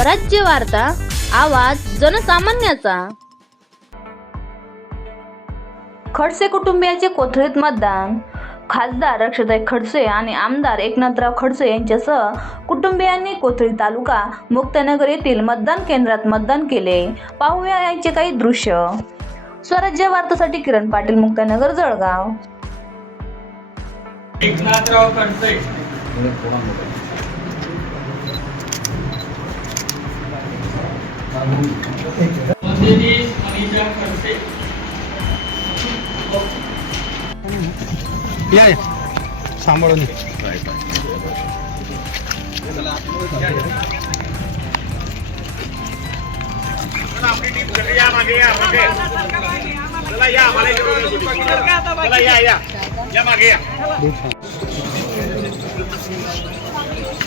स्वराज्य वार्ता आवाज जनसामान्याचा. खडसे कुटुंबियांचे कोथळीत मतदान. खासदार रक्षाताई खडसे आणि आमदार एकनाथराव खडसे यांच्यासह कुटुंबियांनी कोथळी तालुका मुक्तानगर येथील मतदान केंद्रात मतदान केले. पाहूया यांचे काही दृश्य. स्वराज्य वार्तासाठी Kiran Patil Muktanagar Jalgaon. Eknathrao Khadse. Ya, ini. Ya, ya, ya, ya, ya, ya, ya, ya, ya, ya, ya, ya, ya, ya,